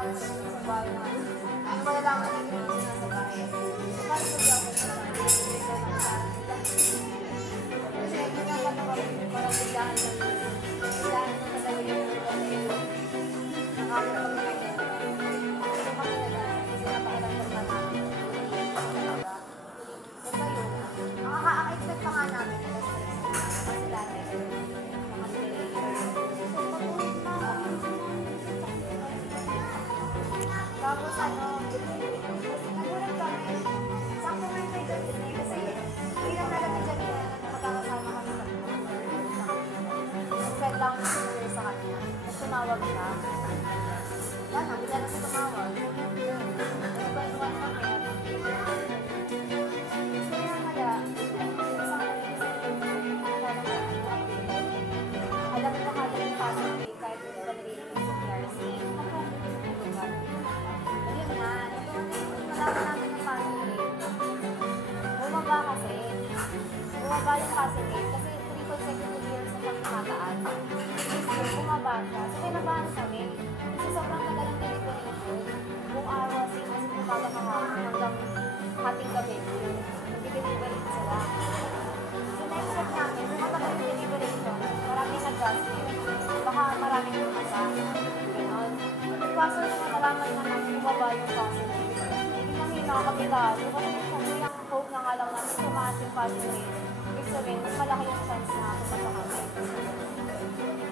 kumakain sa bahay na yung malalaman na yung nasa bahay. So, paano ko siya ako sa kasi ito na parang biglaan lang. Biglaan na talaga yung nakakita kami kayo. So, kami na lang. Kasi napakalantar na namin. So, sa'yo, nakaka-expect pa nga namin. Kasi dati, tapos nagulat kami. Sakto nga yung may birthday kasi hindi lang nalang dyan na magkakasama kami sa nag-send lang sa kanya. Tapos tumawag siya. Wala, bigla na siya tumawag. Nagkwentuhan kami. So yan nala, isang alam mo na kagad yung passing grade kahit hindi ba nagiging sa PRC. Ayun nga, malaman namin yung passing grade. Bumaba kasi. Bumaba yung passing grade kasi 3 consecutive years na kami nakataas. This year, bumaba siya. So, kinabahan kami. Kasi sobrang tagalang deliberation. Buong araw, as in, bumaba kahapon hanggang hating gabi. Nag-deliberate sila. So, next step namin, matagal yung deliberation. Maraming adjustment. Baka maraming lumasa. Ganon. Kaso nung nalaman na namin bumaba yung passing grade. Hindi kami nakakapilado. Kasi yung hope na nga lang namin tumaas yung passing grade. Ibig sabihin, mas malaki yung chance na kumasa kami.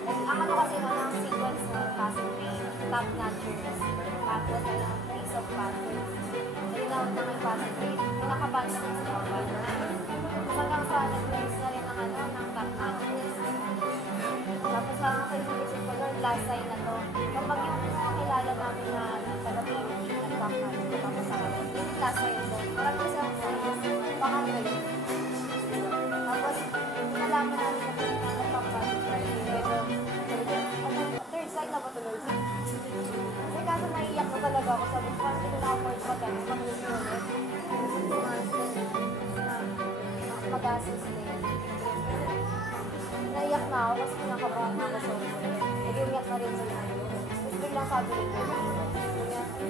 Ang ano kasi no, ng sequence ng passing grade, top notchers. Tapos ang place of passers. Nalinawin na yung passing grade. Pinakabanda ng sinawan. Hanggang sa nag-place na rin ng ano, ng top notchers. Tapos parang kaibigan ko doon, last time na to. Kapag yung kakilala namin na taga-PNP, nag-top notchers, tapos sa akin, yung last time to, parang kasi ang sayos, baka galing. Tapos, nalaman namin na pinag nag-top notchers, pero, third slide na ba tuloy? Kasi kaso naiiyak na talaga ako, sabi ko, parang hindi ko na-afford mag-ano, mag-ulit. Mag-assist din. Naiyak na ako kasi kinakabahan na ako sa ulit. Nag-iyak na rin sa tayo. Tapos biglang sabi rin ko,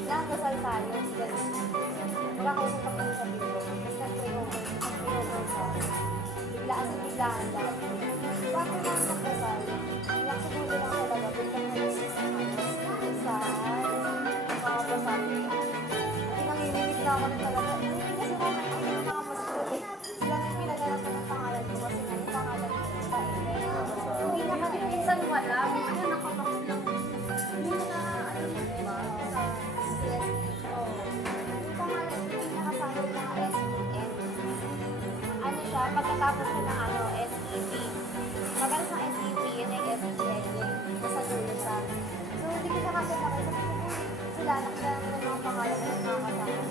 nakasal tayo. Wala ko sa kapag sa video. Tapos nag-pray-over siya. Biglaan lang. Bakit na nagkasal? Iyak siguro lang talaga. Biglang nag-isis sa makapasabi. Hindi nanginginig na ako na talaga. Kasi mga hindi na nakapasulit. Sila na yung pinaganapan ng pangalan ko kasi nga yung pangalan ko sa hindi na kami minsan wala. Minsan nakabox lang. Hindi na ano mo diba? Sa CSO. Yung pangalan ko yung nakasama yung mga SEN. Ano siya? Pagkatapos ko ng ano, SEP. Pagkatapos ng SEP, yun yung SEN. Nasa dulo siya. So, hindi ko siya kasi nakasama. Sila nakasama ng mga pangalan ng mga kasama.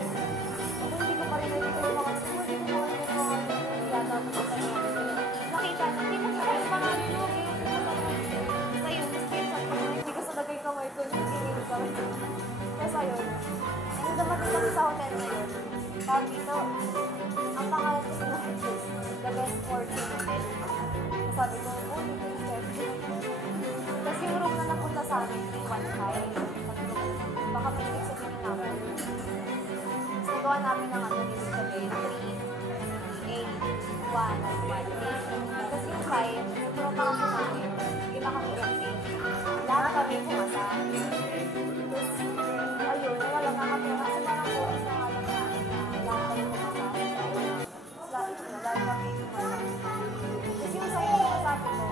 Ako hindi ko pa rin nagiging yung mga hindi ko pa rin yung mga yata mo sa kanya. Nakita, hindi mo siya yung pangalan mo. Sa'yo, screenshot ko na hindi ko sa lagay kamay ko. Hindi ko kasi ayun. Nung dumating kami sa hotel ngayon, tawag dito, ang pangalan ko sinahit the best fortune hotel. Sabi ko, oh, dito yung chef. Tapos yung room na napunta sa amin, 315. Baka may ibig sabihin namin. Tapos nagawa namin ng ano, ibig sabihin, 3, 8, 1, 1, 8. Tapos yung 5, siguro mga sa namin, iba kami empty. Lahat kami pumasa. Tapos, ayun, wala nakapira. Kasi parang bukas na alam namin na lahat kami pumasa. Tapos lahat kami pumasa. Tapos yung sa'yo yung masabi ko,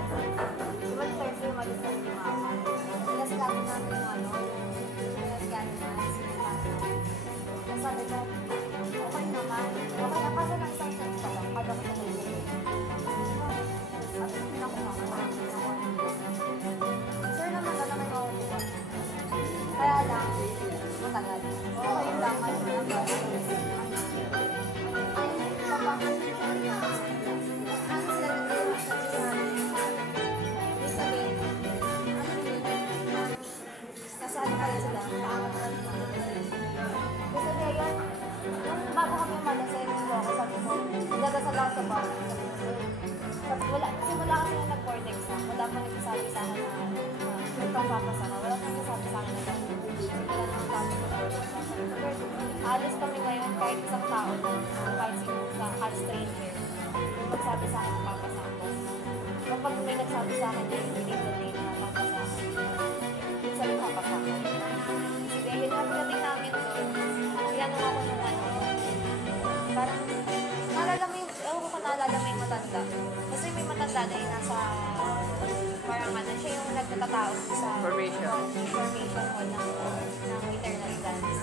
diba yung Thursday, malis na yung mama. Sinasgatin namin yung ano, sabi ko, okay naman. Okay na kasi ng isang set pa lang. Kada ko na nag-ibig. Sabi ko, nakumakakak. Sure naman na naman ako. Kaya lang, matagal. Okay lang, ano naman. Ay, kapag ang sila nag-ibig sa ibig sabihin, kasi ano kaya sila, paangat na kasi ngayon, yung bago kami umalasay ko ako, sabi ko, nagdadasal ako sa bar. Wala, kasi wala kasi na nag-cortex na. Wala pa nagsasabi sa akin na nagpapapasa na. Wala pa nagsasabi sa akin na nagsasabi sa akin na papasako. Kapag may nagsabi sa akin na hindi na date na papasako, minsan rin papasako. Sige, yun nga pagdating namin doon, tinanong ako ng ano, parang, naalala mo yung, ewan ko kung naalala mo yung matanda. Kasi may matanda na yung nasa, parang ano, siya yung nagtatataos sa Formation hall ng Eternal Dance.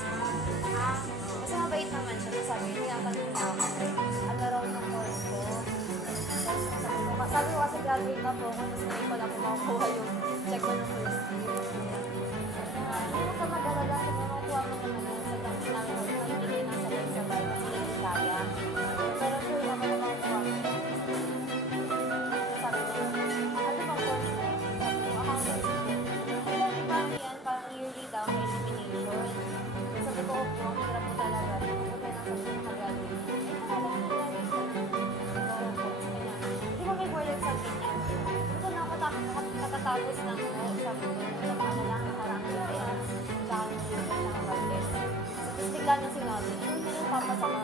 Kasi mabait naman siya. So sabi, tinatanong niya ako, ano raw ng course ko? Sabi ko kasi graduate na po ako, tapos ngayon ko na po makukuha yung check ko ng first year. Hindi mo ka mag-alala, makukuha mo naman yan sa dance namin ako, hindi kayo nasa sabay-sabay kasi hindi kaya. Pero sure naman na makukuha mo. Sabi ko, ano bang course na yun? Sabi ko, accountancy po. Kaya di ba yan, parang yearly daw, may elimination. Sabi ko, opo, ang hirap po talaga. Pupunta na sa nakagraduate. Eh, akala ko nag-graduate ka na. Opo, kaya. Di ba may board exam din yan? Ito na ako katatapos ng sabi ko, alam mo na lang, nakarang na yan. Tsaka yung nakabag-test. Tapos bigla niya sinabi, hindi na yung papasa ka.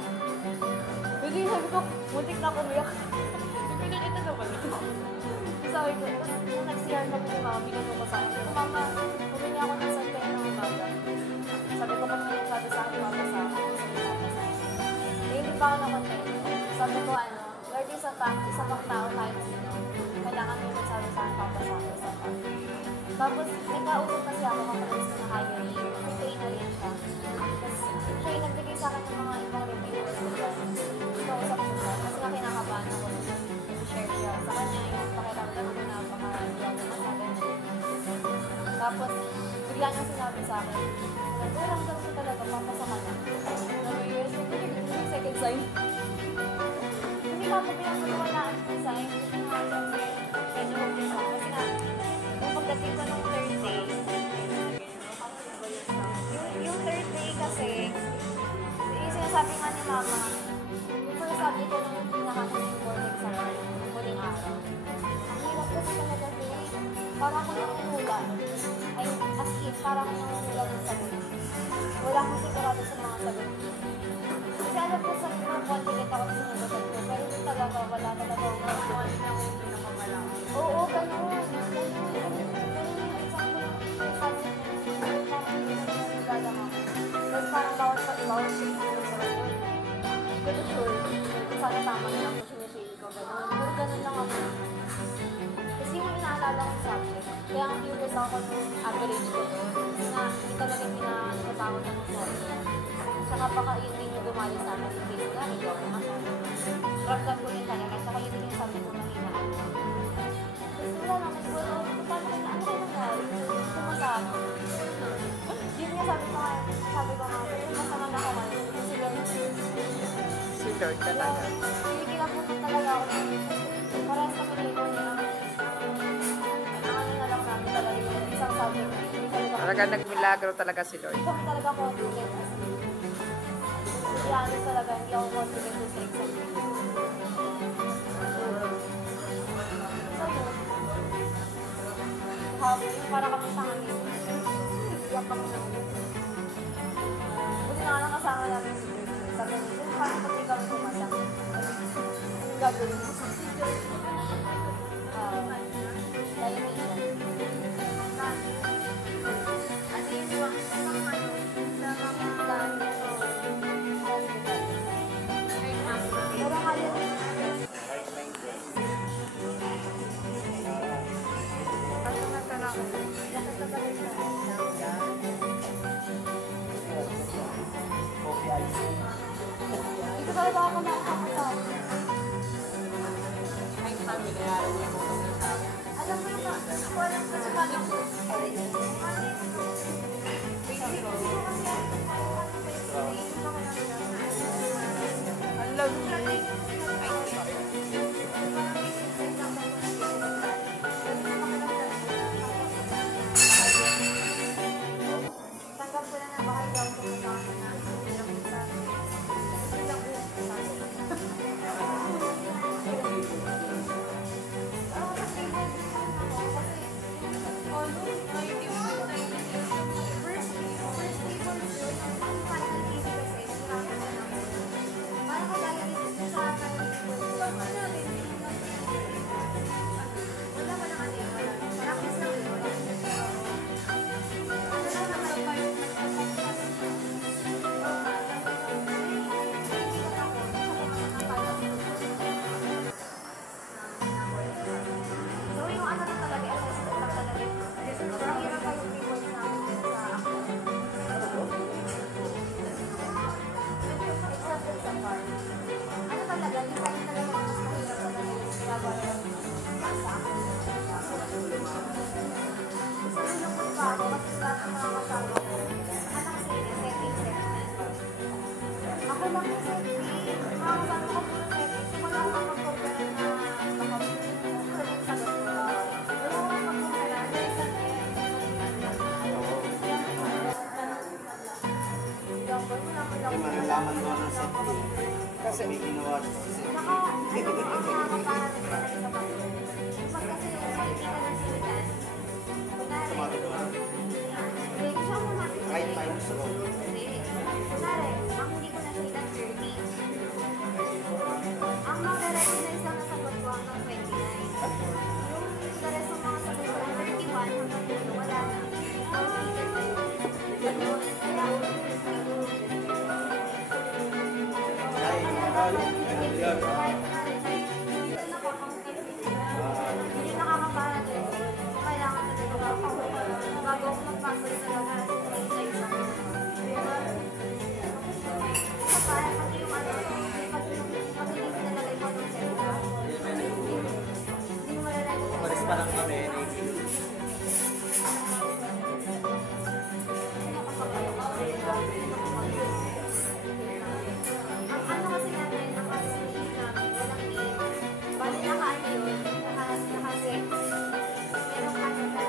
Hindi, sabi ko, butik na kumiyak. Hindi ko ito naman. Sabi ko, tapos nung nag-CR na po ni mama, binunong ko sa akin. Sabi ko, mama, humingi ako ng santay ng umaga. Sabi ko, pag may sabi sa akin, papasa ako. Sabi ko, papasa ako. Eh, hindi pa ako nakontento. Sabi ko, ano, Lord, isa pang tao kahit sino. Kailangan mo magsabi sa akin, papasa ako, isa pa. Tapos, nagkausap kasi ako kapag ko na higher year. Kasi na rin siya. Tapos, siya yung nagbigay sa akin ng mga ibang reviews ko dyan. Kausap ko siya. Kasi nga kinakabahan ako. Share siya sa kanya yung pakiramdam ko na baka hindi ako masabi. Tapos, bigla niya sinabi sa akin, ramdam ko talaga, papasa ka na. Sabi ko, yung second sign. Hindi pa ako pinapagawalaan ng sign. Kasi nga, medyo okay siya. Kasi nga, nung pagdating ko nung third day, yung third day kasi, yung sinasabi nga ni mama, yung first subject ko nung pinakanan yung board exam, yung huling araw. Ang hirap kasi talaga din. Parang ako nangunula. Ay, as in, parang ako nangunula ng sagot. Wala akong sigurado sa mga sagot. Kasi alam ko sa mga confident ako sa sinasagot ko, pero hindi talaga, wala talaga ako. Oo, ganun. Tapos parang bawat shade ko sa record. Pero sure, sana tama na lang kung sinishade ko. Pero ganun lang ako. Kasi yung inaalala kong subject, kaya ang curious ako nung average ko doon, na hindi talaga pinakatakot ng sorry. Saka baka yun din yung dumali sa akin in case nga, hindi ako masabi. Ramdam ko din talaga, saka yun din yung sabi ko mahinaan ko. Tapos wala naman ko, paano ka na, ano kayo nangyari? Sumasama. Yun nga sabi ko nga, masama na ako ngayon. Kasi ganun. si Lord talaga. Hindi kinapunod talaga ako. Parehas kami dito niya. Ano na lang namin talaga yung isang subject. Talaga nagmilagro talaga si Lord. Hindi kami talaga confident. Hindi honest talaga, hindi ako confident sa exam. Para kami sa amin. Iyak kami ng buti na lang kasama namin si Lord. Sabi niya, parang pati kami pumasa. Anong gagawin mo? Dahil niya. Ano yung buwang sa mga pero kaya ano na talaga ito talaga ako nakakasama alam mo naman ako alam ko sa paano ko Alam niyo. tanggap ko na na baka ikaw kung kasama na hirap sa akin. Kasi lang po kasi although lang yung safety. Makakasama ko po yung safety. So, wala akong mag-compare na baka yung sagot ko. Wala akong mag-compare. Ano yung sagot niya? Hindi malalaman mo ng safety. Kasi may ginawa sa safety. Kahit tayo sa loob. Ang mag-recognize lang na sagot ko hanggang 29. Yung the rest ng mga sagot ko, 31 hanggang 2, wala na. Completed na yun. Hindi nakakapara din. Kailangan na din bago ako magpasok talaga sa isang para pati yung ano, pati hindi ko nalagay pa doon sa iba. Hindi mo malalagay ko. Pares pa lang kami. Ang ano kasi natin, ang facility namin, walang name. Bali naka-ano yun, naka-set. Merong ano na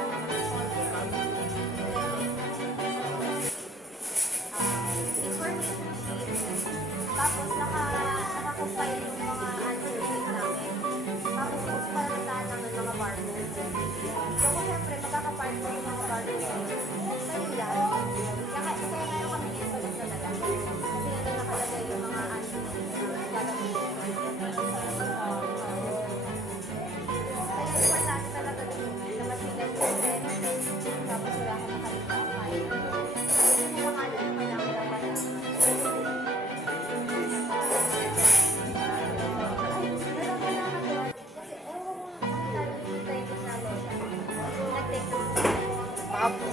information sheet. Tapos naka-compile yung mga answer sheet namin. Tapos yung palataan namin mga partners. So kung syempre magkaka-partner yung mga partners, sa'yo yan. Kaya meron kami yung sagot talaga. Kasi nandun nakalagay yung mga answer sheet na gagamitin. Kaya importante talaga dun na masigal yung set. Tapos wala akong nakalita ang file. Kasi yung pangalan naman namin lang wala.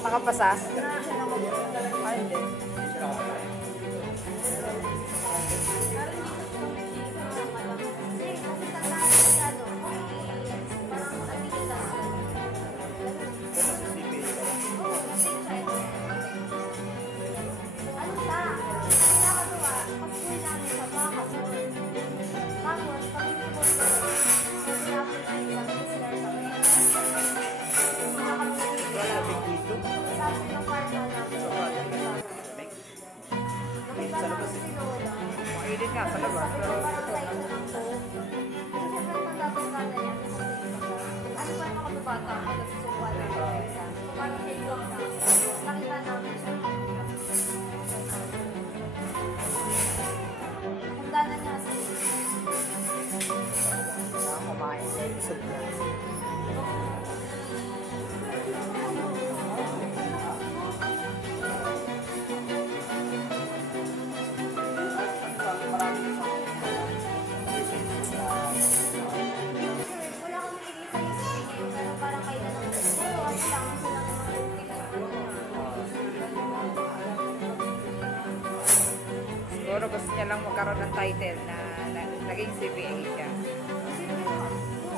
Makapasa? Ay, hindi. Mainit nga sa labas. Pero ano ba yung mga bata ko na susubuan na parang may vlog na nakita namin siya. Handa na niya kasi. kumain. Busog na. Wala akong nililisa yung singing, pero parang kayo na naman. Pero ano lang, sila Siguro gusto niya lang magkaroon ng title na naging CPA siya.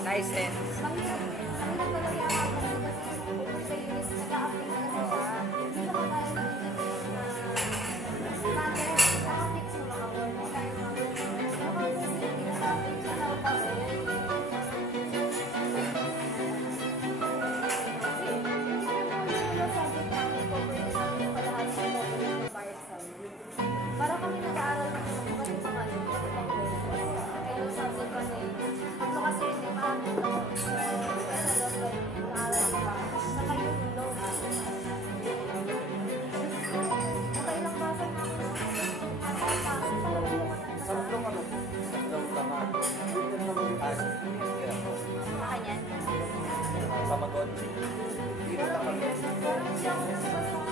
License. mahirap talaga yung ako kasi sa US, nag-a-apply na kasi siya. Hindi siya kagaya ng interview na naka-fix yung mga word, kaya mga word. Ako kasi, naka-apply siya na pa para kami nag-aaral ng mga pang-ano, pero subject pa na yun. Ang to kasi yun, marami ito. Kaya nag-aaral pa. Saka yung low. Nakailang basa na ako ng Sablong ano? Sablong tama. Makanyan. Tamagotchi. Dito Tamagotchi. Hindi ako nasabas sa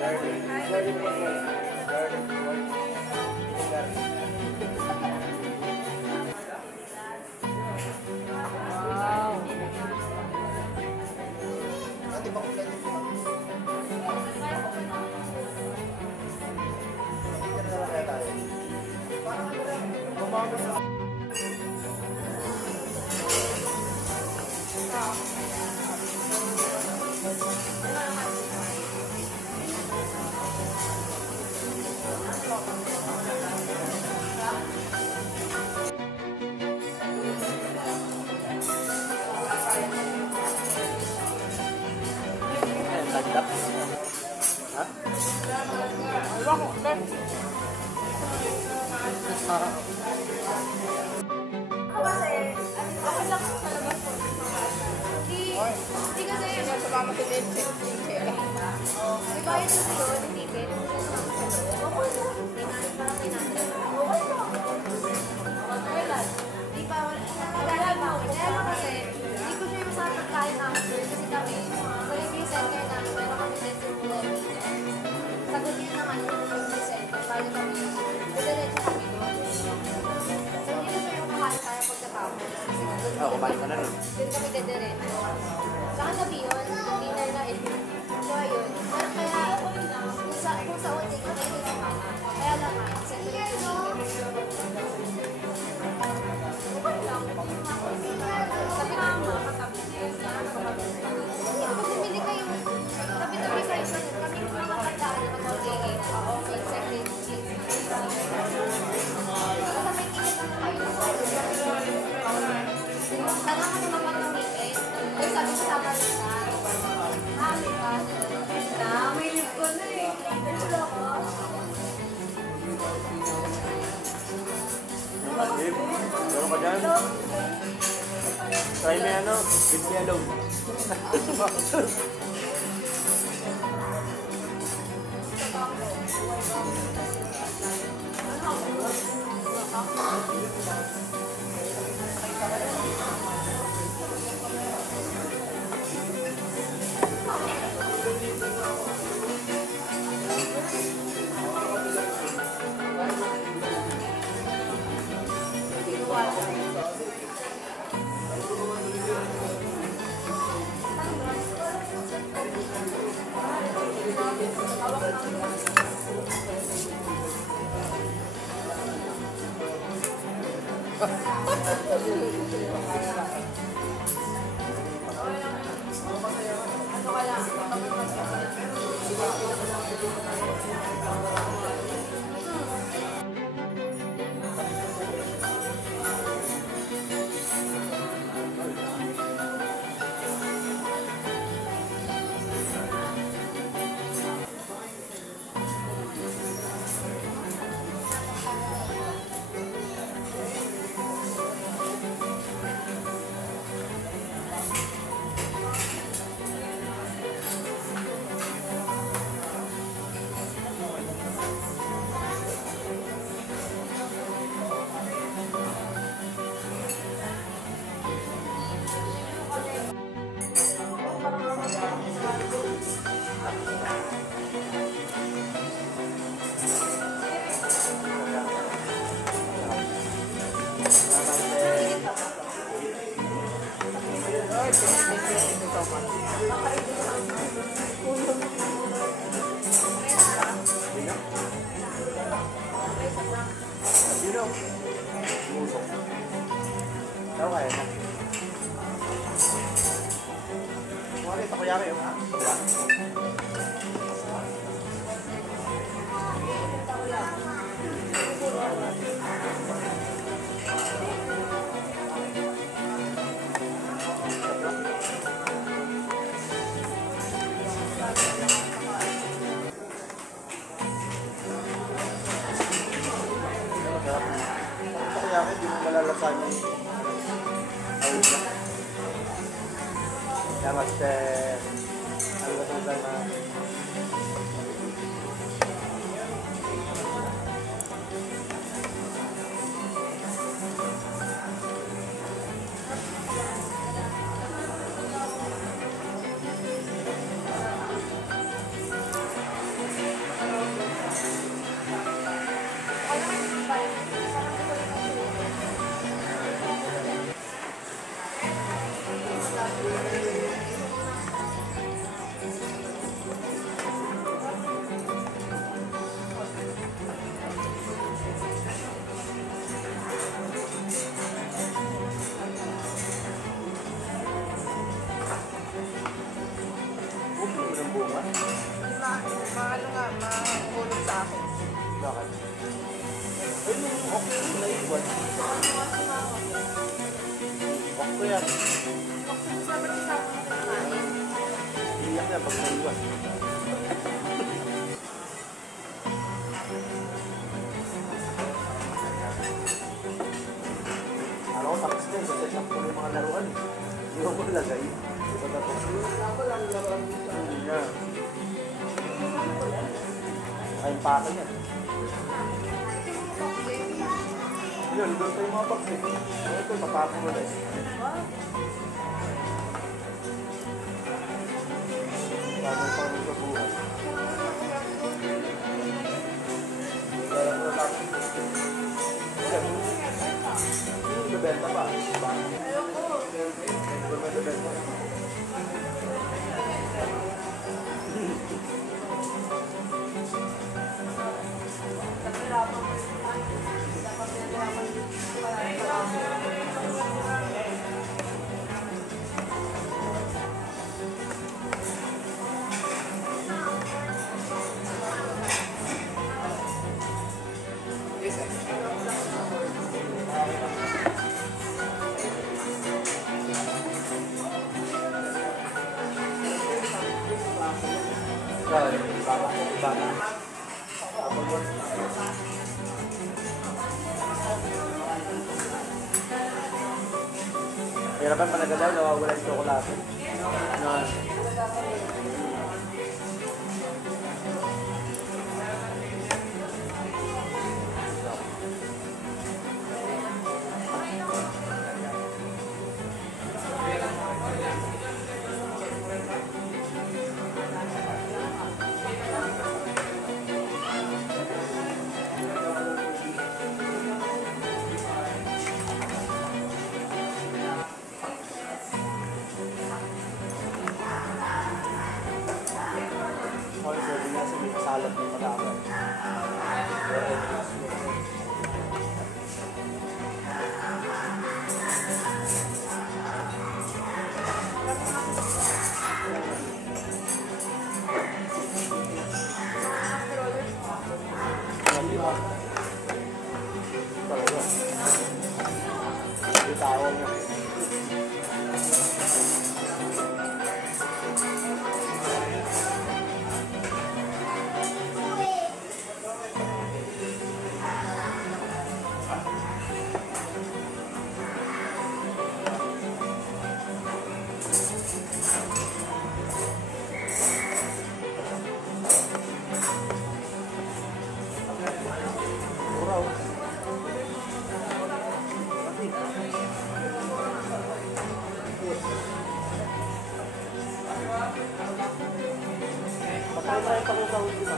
Garden. Garden. Garden. Garden. Wow. Ate ba kung ganito? Time-lapse. Ha? Ewan ko, then, Ako lang sa labas po. Hindi kasi yun yung sumama si Lindsay. may bayad kasi yun, yung ticket. Parang 900. Okay lang. Di pa, wala pa ako. Kaya lang kasi, hindi ko siya yung sa pagkain namin sir. Kasi kami, sa review center namin, meron kami center po. Sagot niya naman yung review center. Bago kami, diretso kami doon. So, hindi na siya yung kakain tayo pagkatapos. Kasi doon Kumain ka na rin. doon kami diretso. Saka gabi yun, dinner na eh. So, ayun. Pero kaya, kung sa unti, kami yung mama. Kaya lang nga, center yung sabi ko mga katabi. Bumili kayo. Tabi-tabi kayo sa kami mga matandaan na mag-order. Oo, second cheese. Basta may ticket lang kayo. Tanong ka naman ba ng ticket? Ay, sabi ko sama rin na. Hali ka. May lift ko na eh. Babe, meron ka dyan? Try me ano, leave me alone. Sino? Musok. Daw kaya na. Wala, takoyaki yun ha? Takoyaki, di mo malalasan yung awit na. Kaya mas, ano ba ito na ng bunga. Maano nga, mahulog sa akin. Bakit? Ay, okay, naiwan. Okay yan. Iyak niya pag naiwan. Alam ko tapos na kasi sakto yung mga laruan eh. Hindi ko malagay. Ito na po. Ay, paka niya. Yun, doon tayo mga box eh. Ito, matapong ulit. Bagay pa rin sa buhay. Kaya ko natapos. Yung bebenta pa. Yung bebenta. Hirapan talaga daw, nawawala yung tsokolate. Salad ng pag-aakal. Patay pa rin sa ultima.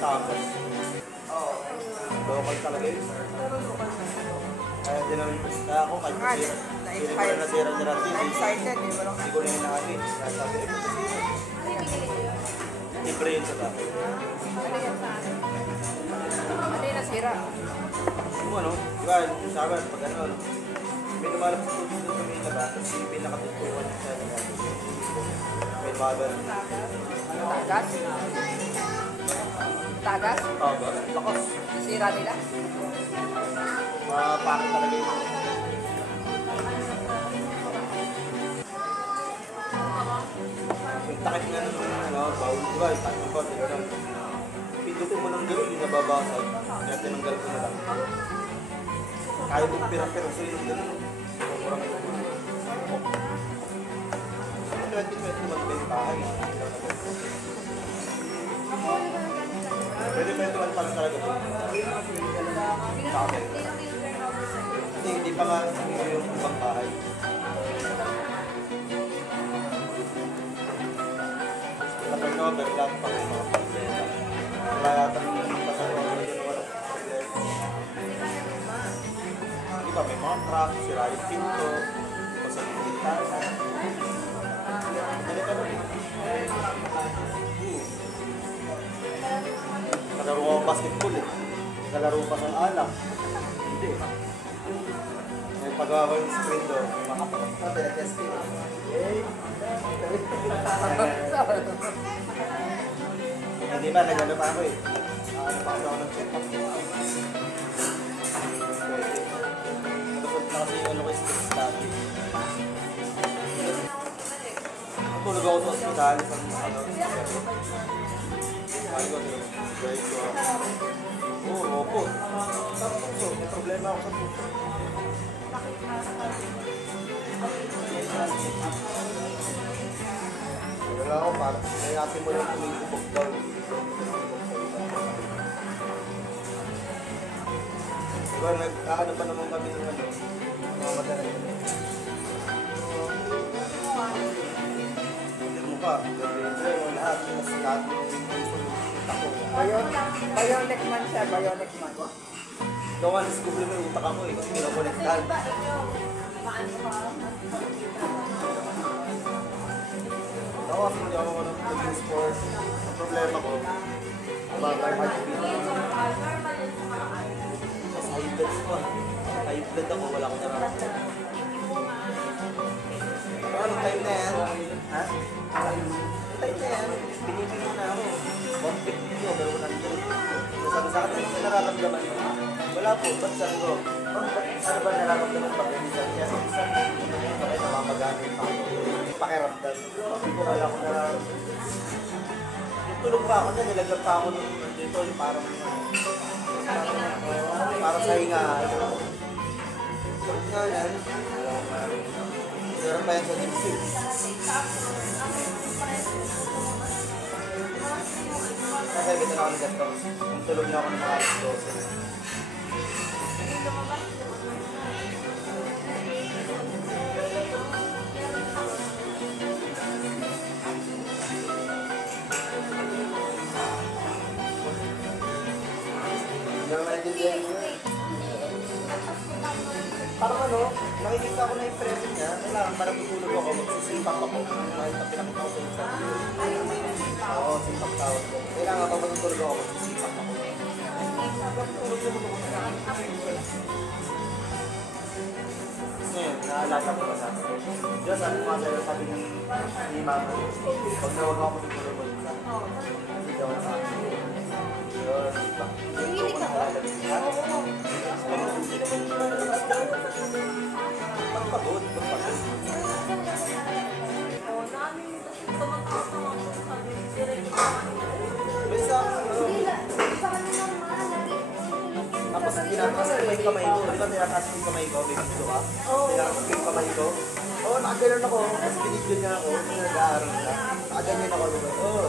Tapos, local talaga yun. Kaya din naman, kaya ako kahit kasi feeling ko na nasira ni Randy. Excited eh, walang Hindi ko na hinahangi. Kaya sabi ko, libre yun sa tayo. ano yan sa akin. Ano yung nasira? Yung ano, di ba, yung sabi, pag ano, may lumalap sa tubig doon sa may laba, tapos yung pinakatutuan sa laba. May lumalap. Tagas? Tagas? Tagas? Lakas. Sira nila? Mapakit talaga yun. Yung takip nga nung baul, di ba? Yung takip ko, tinanong. Pindutin mo ng gano'n, yung nababasag. Kaya tinanggal ko na lang. Kaya mo pira-piraso yung gano'n. Sobrang ito. 2021 ba yung bahay? Pwede pa ito pa lang talaga ito. Sa akin. Hindi pa nga yung ibang bahay. turnover, lahat pa rin mga problema. Wala yata yung pa-turnover yun, wala problema. Di ba, may mga crack, sira yung pinto, pasal yung bintana. Ganito na rin. Nalaro ko basketball eh. Nalaro pa ng alak. Hindi. May pagawa ko yung screen doon. May mga pinatest ko. Hindi ba, nagano pa ako eh. Ano pa ako ng check-up. Nalusot na kasi yung ano ko stick study. Natulog ako sa ospital sa ano. Ay ko, guys ko. Oo, opo. Sa puso, may problema ako sa puso. Wala ako, parang nayasin mo lang tumibok daw. Diba, nag-ano pa naman kami ng ano, mga madalas. Hindi mo pa, lahat, mas lahat ng utak ko. Bionic man siya, bionic man. Doon nga, discover mo yung utak ako eh, kasi kinakonektan. Ako kasi hindi ako nag-play sport. Ang problema ko, mababa yung heartbeat. Tapos high blood ko. High blood ako, wala akong nararamdaman. Pero anong time na yan? Ha? Anong time na yan? Pinipin mo na ako. 150 pero 100. Sabi sa akin, ano yung nararamdaman mo? Wala po, ba't sabi ko? Ano ba nararamdaman pag hindi sabi niya? Bakit namamaganin pa ako? Pakiramdam. Hindi ko wala akong nararamdaman. Yung tulog pa ako na, nilaglag pa ako dito, yung parang sa hinga. Tulog nga yan. Meron pa yan sa G6. Kasi gito na ako ng ganito. Yung tulog niya ako ng mga alas 12. Parang ano, nakikita ko na yung present niya, kailangan para tutulog ako, magsisipak ako, nakita pinakita ko sa isa. Oo, sipak tawag ko. Kailangan pa matutulog ako, magsisipak ako. Ngayon, naalala ko pa sa akin. Diyos, sabi ko nga sa'yo, sabi ni Mama, pag nawag ako matutulog ko sa kasi daw na sa akin. Diyos, Nanginig ka ba? Pagpagod. Basta, tapos tinataas ko yung kamay ko. Di ba tinataas ko yung kamay ko? May video ka? Tinataas ko yung kamay ko. Oo, nakagalan ako. Tapos binidyo niya ako. Nag-aaral na. Nakaganyan ako. Oo.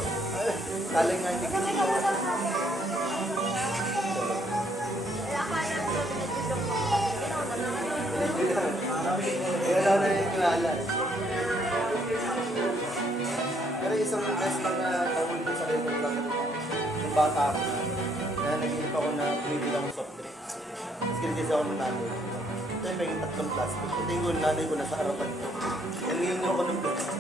Taling nga hindi ko. Kaya na yung kilala. Pero isang best lang na tawag ko sa record lang yung bata ako na nag-iip ako na bumibili akong soft drinks. Tapos kinigisa ako ng nanay. Ito yung may tatlong plastic. Ito yung nanay ko nasa harapan ko. Nangingin ako ng plastic.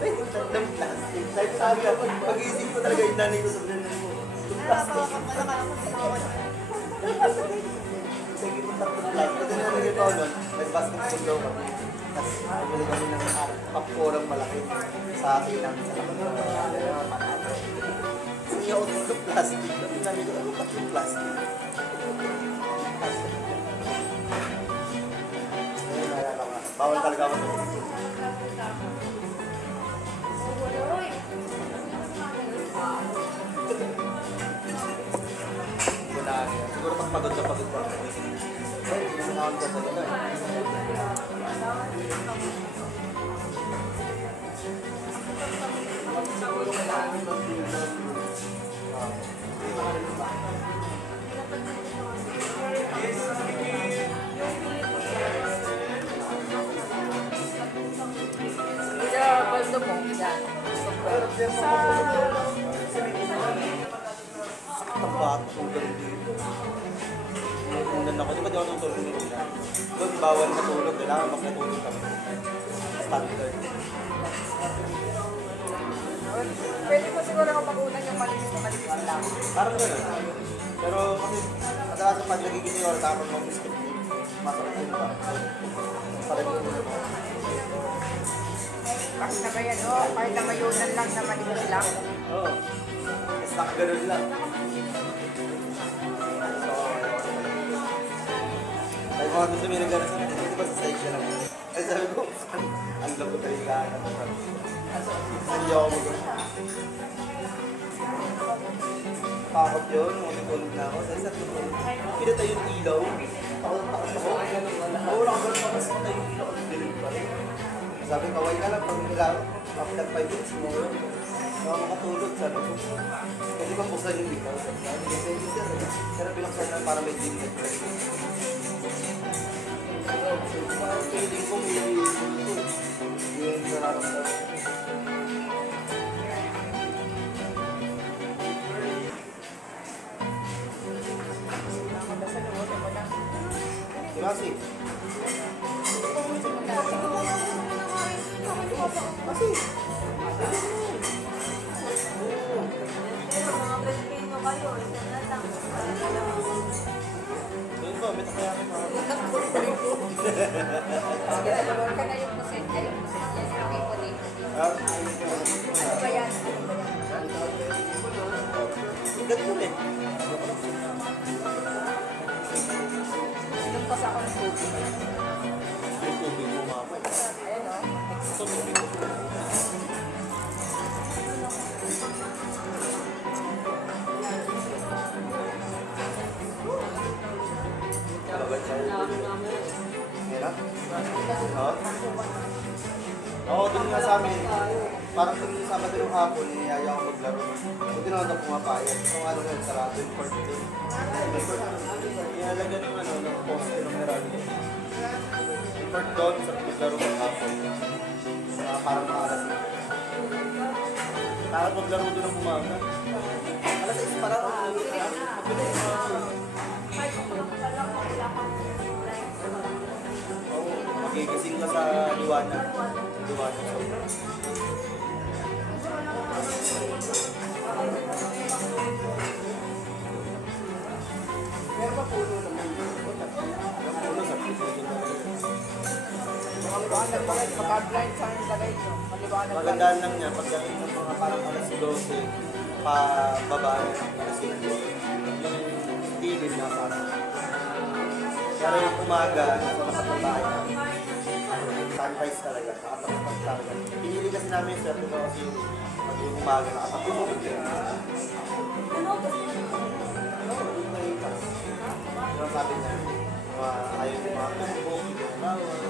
May tatlong plastic. Dahil sabi ako, pag-iisip ko talaga yung nanay ko sa nanay ko. Yung plastic. Sige mo tatlong plastic. Kasi nalagay pa ako nun, nag-basketball daw kami. Tapos nabili kami ng kapurang malaki sa akin namin sa kapatid. Sige ako tatlong plastic. Sabi ko, ano tatlong plastic? Ayun, nalala ko. Bawal talaga ako nun. Siguro pag pagod na pagod pa. Ay, hindi mo na ako sa gano'n. mo? Yan. Sa... Ang bato kong ganun dito. Nundan ako, di ba di ako tutulog dito na? Doon, bawal matulog, kailangan magkatulog kami. Standard. Pwede mo siguro ako pag-unan yung malinis lang. Parang gano'n. Pero kasi, kadalasan pag nagigising ako, tapos mag-skip, masarap yun ba? Parang yun ba? Bakit na ba yan, oh? Kahit na mayunan lang na malinis lang. Oo. Mas nakaganon lang. So, tayo mga gusto may nagano sa akin, di ba sa stage lang? Ay sabi ko, ang labo talaga ka na. Hindi ako takot yun, matutulog na ako. Sa isa tutulog. Pinatay yung ilaw. Takot ako. Mawala ko gano'n mas patay yung ilaw. Dilim pa rin. Sabi, kaway ka lang. Pag nilaw, after 5 minutes, mo yun. Ako makatulog, sabi ko. Kasi bang buksan yung ilaw? Kasi pero pinaksan na para may dim net. Feeling ko may yung nararamdaman. Kasi, yun ba, may takayakin mga. Sige, tulungan ka na yung pusit. Ay, yung pusit yan. Okay po din. Ano ba yan? Ganito rin. Sinumpas ako ng tubig. May tubig mo mama. Ayan, oh. Ito tubig mo. Kalabad sa'yo. Hirap? Oo? Oo, dun nga sa amin. Parang kung sa Sabado ng hapon, niyaya ako maglaro. Buti naman ako pumapayag. Kung ano nga, sarado yung court doon. May court doon. Inalagyan ng ano, ng poste ng Meralco. May court doon sa maglaro ng hapon. Parang mga alas na. Takot maglaro doon ng umaga. Alas 6 pa lang ako maglaro. Mabilis na ako. Oo, magigising ka sa liwanag. Liwanag sobra. Meron pa puno naman. Puno sa puno. Maliwanag pa rin. Pagka-blind sa akin lagay nyo. Maliwanag pa rin. Magandaan lang niya, pagdating ng mga parang alas 12, pababa na ng alas 5. Yung dilim na parang. Pero yung umaga, nasa nakatabahay na. Sunrise talaga, nakatabahay talaga. Pinili kasi namin yung swerte ko kasi pag yung umaga, nakatabahay din. Yung sabi niya, ayaw yung mga tumbok, yung bawal.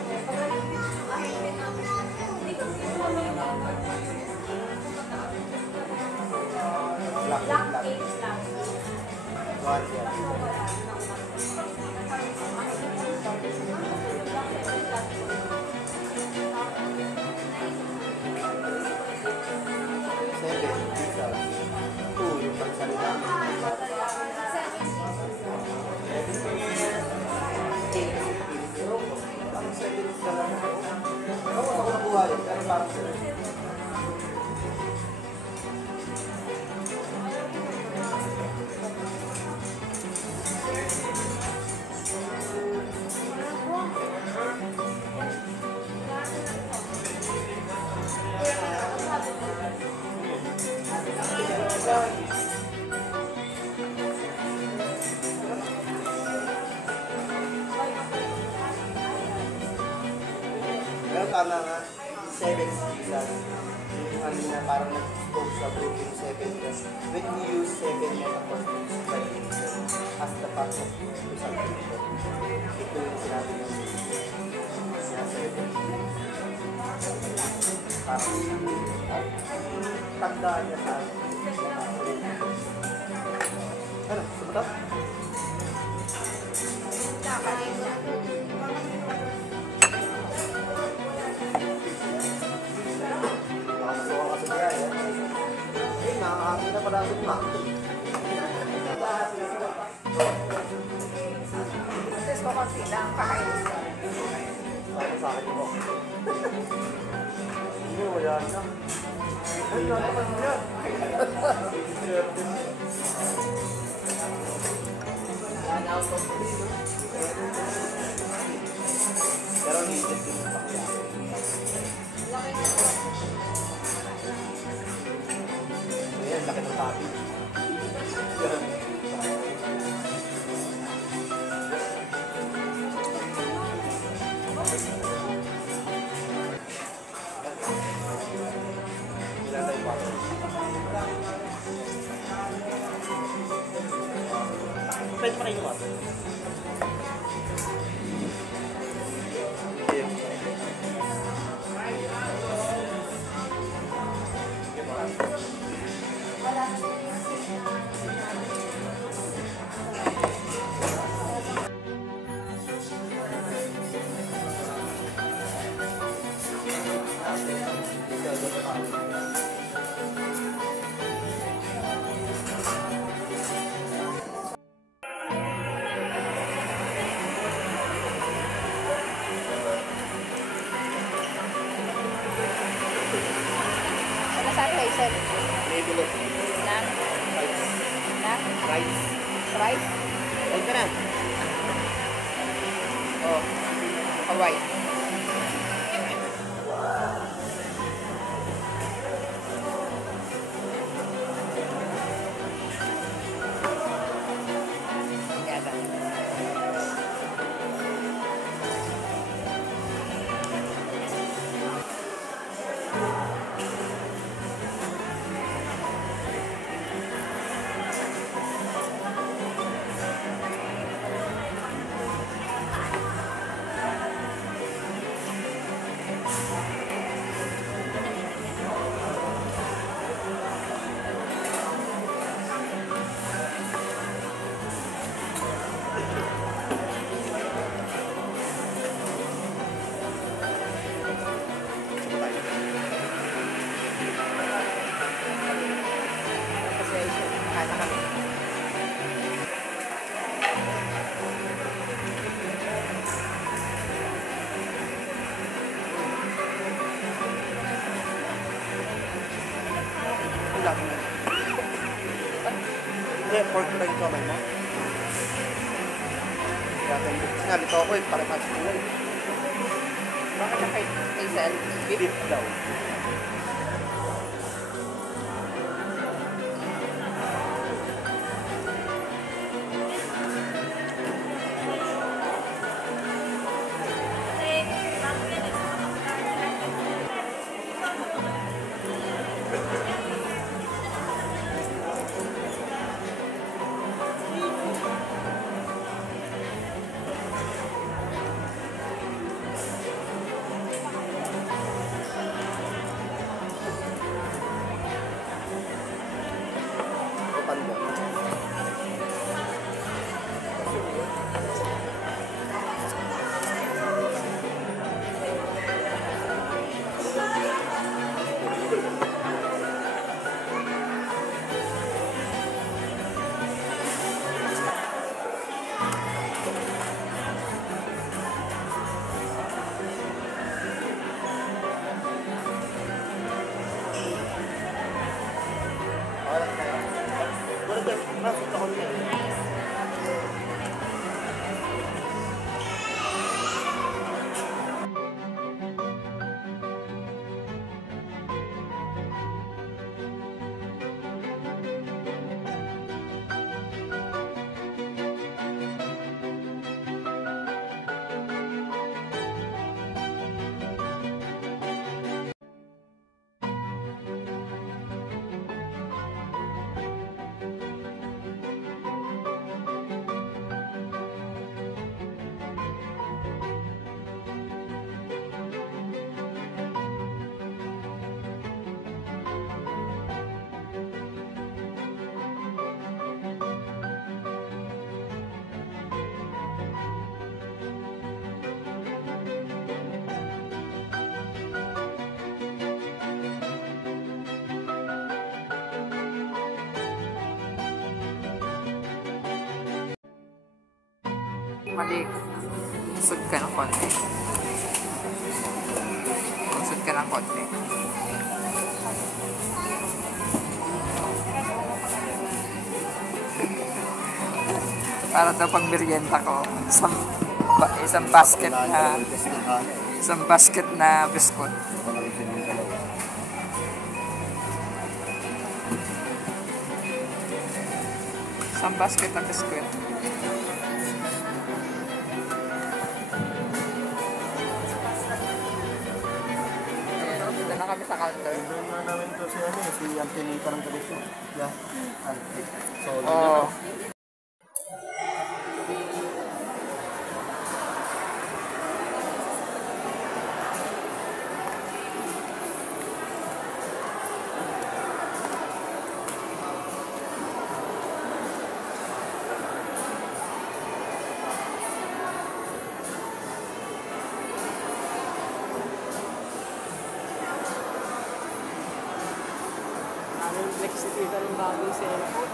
Black cake lang. One, yeah. Seven, pizza. Two, yung pagsalita. Parang 7 ka lang. Oo, ako nakuha yun. Pero parang 7. Pero tama nga, 7 pizza. Yung ano na parang nag-spoke sa group yung 7 plus. When we use 7 metaphors, we use 5 pizza as the part of isang pizza. Ito yung sinabi ng siya 7. Parang tandaan niya sa akin. Ano? Sumunod? parasok na. Tapos ko konti lang, kakain. Sabi sa akin mo. Hindi, wala na. Ay, natakan mo yan. Pero needed din yung pakya. Ayan, laki ng tapi. Ilan tayo pa? Pwede pa kayo ba? Ano sa Hazel? Maybe look. Na? Na? Rice. Rice? Ay ka na. Oh. Hawaii. Yata. Kasi kaya kami. Ilang. Hindi, pork pa yung kamay mo. Kaya sinabi ko ako eh, para mas-kulay. Bakit na kay Hazel? Beef daw. Mali. Usod ka ng konti. Usod ka ng konti. Para daw pag merienda ko, isang basket na biskot. Isang basket na biskut. Ayun, dito na kami sa counter. Doon na namin to si Antonita ng galit mo. Yeah. So, Oo. Flexibility ng bagong cellphone.